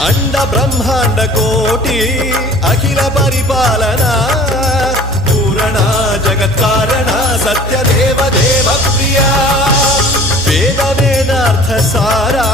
అండ బ్రహ్మాండ కోటి అఖిల పరిపాలన పూరణ జగత్కారణ సత్య దేవ దేవ ప్రియ వేద వేదార్థ సారా